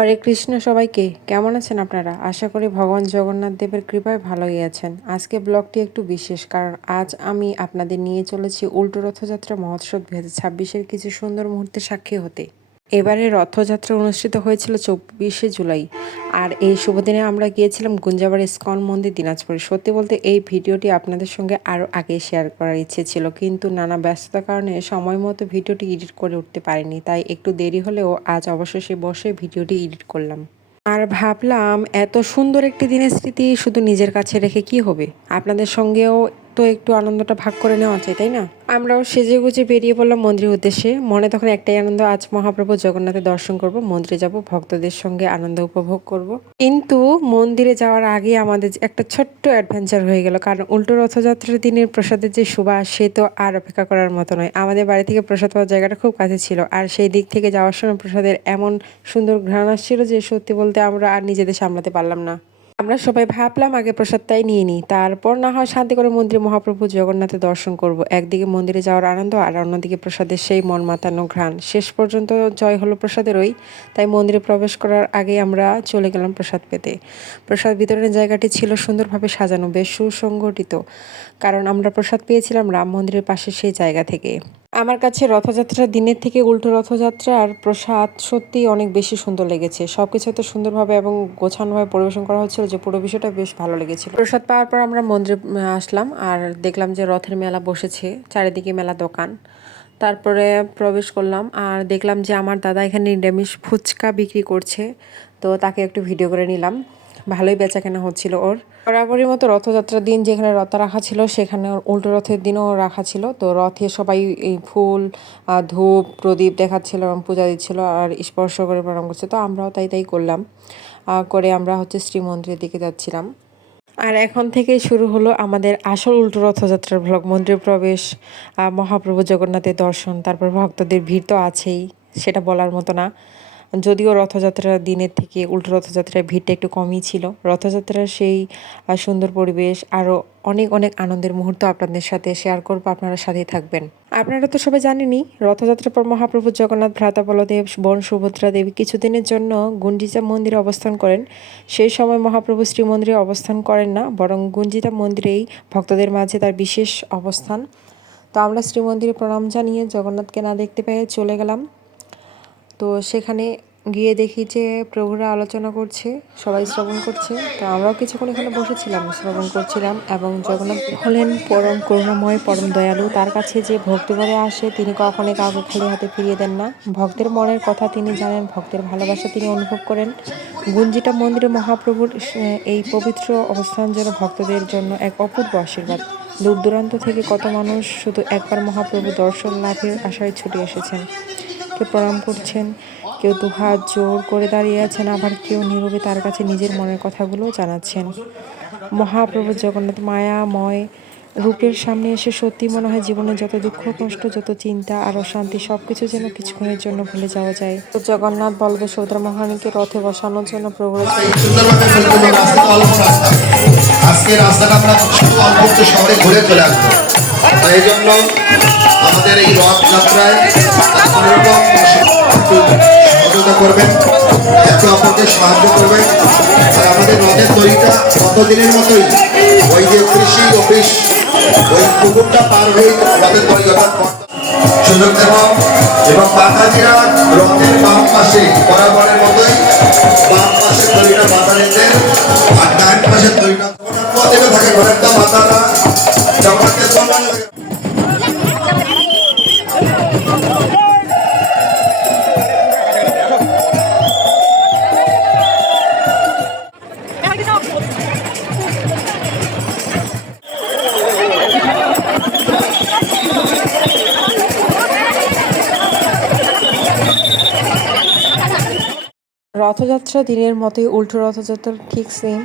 হরে কৃষ্ণ সবাইকে। কেমন আছেন আপনারা? আশা করি ভগবান জগন্নাথ দেবের কৃপায় ভালোই আছেন। আজকে ব্লগটি একটু বিশেষ, কারণ আজ আমি আপনাদের নিয়ে চলেছি উল্টো রথযাত্রা মহোৎসব 2026-এর কিছু সুন্দর মুহূর্তের সাক্ষী হতে। এবারে রথযাত্রা অনুষ্ঠিত হয়েছিল 24শে জুলাই, আর এই শুভ দিনে আমরা গিয়েছিলাম গুঞ্জাবার ইস্কন মন্দির দিনাজপুরে। সত্যি বলতে এই ভিডিওটি আপনাদের সঙ্গে আরও আগে শেয়ার করার ইচ্ছে ছিল, কিন্তু নানা ব্যস্ততার কারণে সময় মতো ভিডিওটি এডিট করে উঠতে পারিনি, তাই একটু দেরি হলেও আজ অবশেষে বসে ভিডিওটি এডিট করলাম। আর ভাবলাম এত সুন্দর একটি দিনের স্মৃতি শুধু নিজের কাছে রেখে কি হবে, আপনাদের সঙ্গেও তো একটু আনন্দটা ভাগ করে নেওয়া যায়, তাই না? আমরাও সেজে গুজে বেরিয়ে পড়লাম মন্দিরের উদ্দেশ্যে। মনে তখন একটাই আনন্দ, আজ মহাপ্রভু জগন্নাথের দর্শন করব, মন্দিরে যাব, ভক্তদের সঙ্গে আনন্দ উপভোগ করব। কিন্তু মন্দিরে যাওয়ার আগে আমাদের একটা ছোট্ট অ্যাডভেঞ্চার হয়ে গেল, কারণ উল্টো রথযাত্রার দিনের প্রসাদের যে সুবাস, সে তো আর অপেক্ষা করার মতো নয়। আমাদের বাড়ি থেকে প্রসাদ পাওয়ার জায়গাটা খুব কাছে ছিল, আর সেই দিক থেকে যাওয়ার সময় প্রসাদের এমন সুন্দর ঘ্রাণ আসছিল যে সত্যি বলতে আমরা আর নিজেদের সামলাতে পারলাম না। আমরা সবাই ভাবলাম আগে প্রসাদটাই নিয়ে নিই, তারপর না হয় শান্তি করে মন্দিরে মহাপ্রভু জগন্নাথের দর্শন করব। একদিকে মন্দিরে যাওয়ার আনন্দ, আর অন্যদিকে প্রসাদের সেই মন মাতানো ঘ্রাণ। শেষ পর্যন্ত জয় হলো প্রসাদেরই, তাই মন্দিরে প্রবেশ করার আগে আমরা চলে গেলাম প্রসাদ পেতে। প্রসাদ বিতরণের জায়গাটি ছিল সুন্দরভাবে সাজানো, বেশ সুসংগঠিত, কারণ আমরা প্রসাদ পেয়েছিলাম রাম মন্দিরের পাশে সেই জায়গা থেকে। আমার কাছে রথযাত্রার দিনের থেকে উল্টো রথযাত্রার প্রসাদ সত্যিই অনেক বেশি সুন্দর লেগেছে। সবকিছু এত সুন্দরভাবে এবং গোছানোভাবে পরিবেশন করা হচ্ছিল যে পুরো বিষয়টা বেশ ভালো লেগেছিল। প্রসাদ পাওয়ার পর আমরা মন্দিরে আসলাম, আর দেখলাম যে রথের মেলা বসেছে, চারিদিকে মেলা দোকান। তারপরে প্রবেশ করলাম আর দেখলাম যে আমার দাদা এখানে নিরামিষ ফুচকা বিক্রি করছে, তো তাকে একটু ভিডিও করে নিলাম। ভালোই বেচাকেনা হচ্ছিল ওর। বরাবরের মতো রথযাত্রার দিন যেখানে রথ রাখা ছিল, সেখানে উল্টো রথের দিনও রাখা ছিল। তো রথে সবাই এই ফুল, ধূপ, প্রদীপ দেখাচ্ছিল এবং পূজা দিচ্ছিল আর স্পর্শ করে প্রণাম করছে। তো আমরাও তাই করলাম। করে আমরা শ্রীমন্দিরের দিকে যাচ্ছিলাম। আর এখন থেকেই শুরু হলো আমাদের আসল উল্টো রথযাত্রার ভ্লগ। মন্দিরে প্রবেশ, মহাপ্রভু জগন্নাথের দর্শন, তারপর ভক্তদের ভিড় তো আছেই, সেটা বলার মতো না। যদিও রথযাত্রার দিনের থেকে উল্টো রথযাত্রার ভিড়টা একটু কমই ছিল। রথযাত্রার সেই সুন্দর পরিবেশ, আরও অনেক অনেক আনন্দের মুহূর্ত আপনাদের সাথে শেয়ার করবো, আপনারা সাথেই থাকবেন। আপনারা তো সবাই জানেনই, রথযাত্রার পর মহাপ্রভু জগন্নাথ ভ্রাতা বলদেব, বোন সুভদ্রা দেবী কিছুদিনের জন্য গুঞ্জিতা মন্দিরে অবস্থান করেন। সেই সময় মহাপ্রভু শ্রীমন্দিরে অবস্থান করেন না, বরং গুঞ্জিতা মন্দিরেই ভক্তদের মাঝে তার বিশেষ অবস্থান। তো আমরা শ্রীমন্দিরে প্রণাম জানিয়ে জগন্নাথকে না দেখতে পেয়ে চলে গেলাম। তো সেখানে গিয়ে দেখি যে প্রভুরা আলোচনা করছে, সবাই শ্রবণ করছে। তো আমরাও কিছুক্ষণ এখানে বসেছিলাম, শ্রবণ করছিলাম। এবং জগন্নাথ হলেন পরম করুণাময়, পরম দয়ালু। তার কাছে যে ভক্তি করে আসে, তিনি কখনোই কাউকে খালি হাতে ফিরিয়ে দেন না। ভক্তের মনের কথা তিনি জানেন, ভক্তের ভালোবাসা তিনি অনুভব করেন। গুঞ্জিটা মন্দিরে মহাপ্রভুর এই পবিত্র অবস্থান যেন ভক্তদের জন্য এক অপূর্ব আশীর্বাদ। দূর দূরান্ত থেকে কত মানুষ শুধু একবার মহাপ্রভু দর্শন লাভের আশায় ছুটে এসেছেন। কেউ প্রণাম করছেন, কেউ দুহাত জোর করে দাঁড়িয়ে আছেন, আবার কেউ নীরবে তার কাছে নিজের মনের কথাগুলো জানাচ্ছেন। মহাপ্রভু জগন্নাথ মায়াময় রূপের সামনে এসে সত্যি মনে হয় জীবনে যত দুঃখ কষ্ট, যত চিন্তা আর অশান্তি, সবকিছু যেন কিছুক্ষণের জন্য ভুলে যাওয়া যায়। তো জগন্নাথ বলদেব সুভদ্রা মহারানীকে রথে বসানোর জন্য প্রভুরা আজকে রাস্তাটা আমরা শহরে ঘুরে চলে আসবো। এই জন্য আমাদের এই রথযাত্রায় সহযোগিতা করবেন, একে অপরকে সাহায্য করবেন। আর আমাদের রথের তৈরিটা গতদিনের মতোই, ওই যে কৃষি অফিস, ওই পুকুরটা পার হয়ে রথের তৈরি সুযোগ দেব। এবং মাতাজিরা রথের বাম পাশে বরাবরের মতোই বাম পাশে তৈরিটা মাথা নিতেন, আর ডান পাশে তৈরিটা দেবে থাকে ঘরের দা মাতারা জগন্নাথকে সম্মান লাগে। রথযাত্রা দিনের মতোই উল্টো রথযাত্রা ঠিক সেম।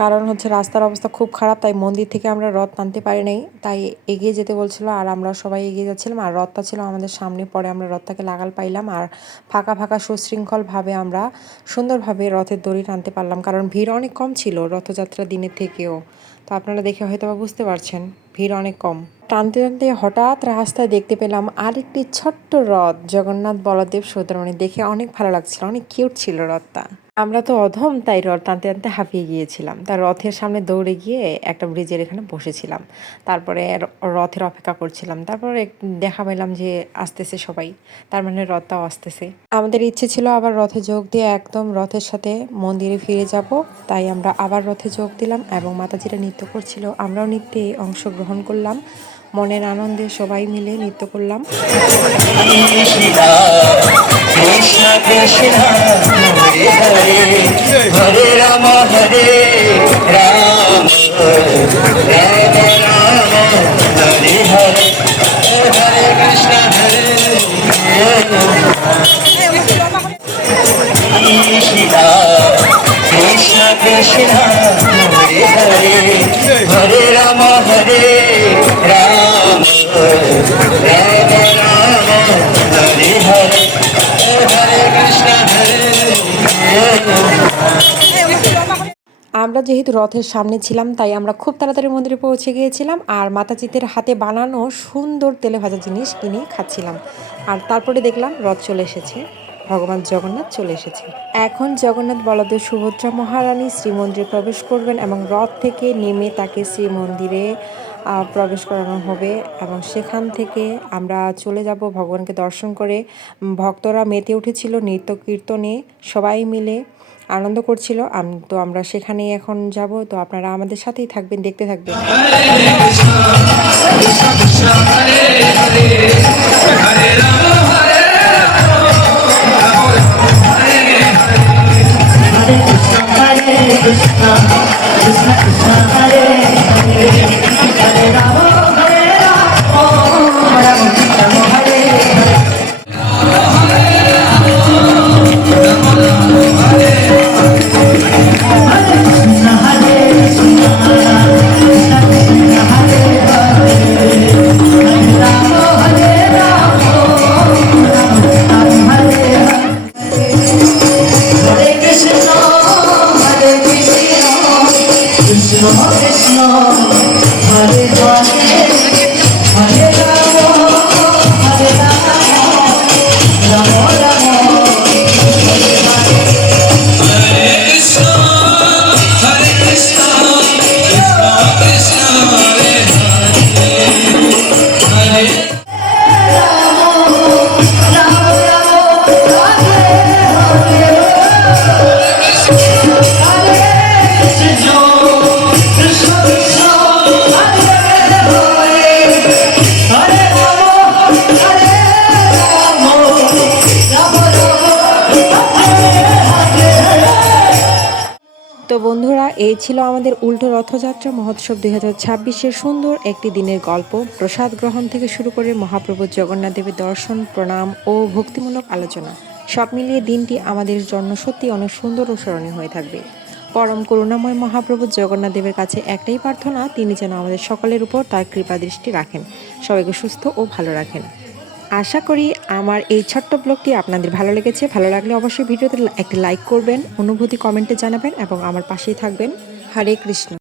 কারণ রাস্তার অবস্থা খুব খারাপ, তাই মন্দির থেকে আমরা রথ টানতে পারি নাই, তাই এগিয়ে যেতে বলছিল আর আমরা সবাই এগিয়ে যাচ্ছিলাম। আর রথটা ছিল আমাদের সামনে, পরে আমরা রথটাকে লাগাল পাইলাম, আর ফাঁকা ফাঁকা সুশৃঙ্খলভাবে আমরা সুন্দরভাবে রথের দড়ি টানতে পারলাম, কারণ ভিড় অনেক কম ছিল রথযাত্রা দিনের থেকেও। তো আপনারা দেখে হয়তো বা বুঝতে পারছেন। ভিড় অনেক কম। টানতে টানতে হঠাৎ রাস্তায় দেখতে পেলাম আরেকটি ছোট্ট রথ, জগন্নাথ বলদেব সুদর্শনী। দেখে অনেক ভালো লাগছিল, অনেক কিউট ছিল রথটা। আমরা তো অধম, তাই রথ টানতে টানতে হাঁপিয়ে গিয়েছিলাম। তার রথের সামনে দৌড়ে গিয়ে একটা ব্রিজের এখানে বসেছিলাম। তারপরে রথের অপেক্ষা করছিলাম। তারপরে দেখা পেলাম যে আসতেছে সবাই, তার মানে রথটাও আসতেছে। আমাদের ইচ্ছে ছিল আবার রথে যোগ দিয়ে একদম রথের সাথে মন্দিরে ফিরে যাব। তাই আমরা আবার রথে যোগ দিলাম এবং মাতাজিরা নৃত্য করছিল, আমরাও নৃত্যে অংশগ্রহণ করলাম। মনের আনন্দে সবাই মিলে নৃত্য করলাম। কৃষ্ণ কৃষ্ণ হরে হরে হরে রাম হরে রাম রাম রাম হরে হরে হরে কৃষ্ণ হরে কৃষ্ণ কৃষ্ণ হরে হরে হরে রাম হরে রাম রাম রাম হরে হরে হরে কৃষ্ণ হরে আমরা যেহেতু রথের সামনে ছিলাম, তাই আমরা খুব তাড়াতাড়ি মন্দিরে পৌঁছে গিয়েছিলাম আর মাতাজিদের হাতে বানানো সুন্দর তেলে ভাজা জিনিস কিনে খাচ্ছিলাম। আর তারপরে দেখলাম রথ চলে এসেছে, ভগবান জগন্নাথ চলে এসেছে। এখন জগন্নাথ বলদেব সুভদ্রা মহারানী শ্রীমন্দিরে প্রবেশ করবেন এবং রথ থেকে নেমে তাকে শ্রীমন্দিরে প্রবেশ করানো হবে এবং সেখান থেকে আমরা চলে যাব ভগবানকে দর্শন করে। ভক্তরা মেতে উঠেছিল নৃত্য কীর্তনে, সবাই মিলে আনন্দ করছিল। তো আমরা সেখানেই এখন যাব, তো আপনারা আমাদের সাথেই থাকবেন, দেখতে থাকবেন। তো বন্ধুরা, এই ছিল আমাদের উল্টো রথযাত্রা মহোৎসব 2026-এর সুন্দর একটি দিনের গল্প। প্রসাদ গ্রহণ থেকে শুরু করে মহাপ্রভু জগন্নাথ দেবের দর্শন, প্রণাম ও ভক্তিমূলক আলোচনা, সব মিলিয়ে দিনটি আমাদের জন্য সত্যি অনেক সুন্দর ও স্মরণীয় হয়ে থাকবে। পরম করুণাময় মহাপ্রভু জগন্নাথ দেবের কাছে একটাই প্রার্থনা, তিনি যেন আমাদের সকলের উপর তার কৃপা দৃষ্টি রাখেন, সবাইকে সুস্থ ও ভালো রাখেন। আশা করি আমার এই ছোট্ট ব্লগটি আপনাদের ভালো লেগেছে। ভালো লাগলে অবশ্যই ভিডিওতে একটি লাইক করবেন, অনুভূতি কমেন্টে জানাবেন এবং আমার পাশেই থাকবেন। হরে কৃষ্ণ।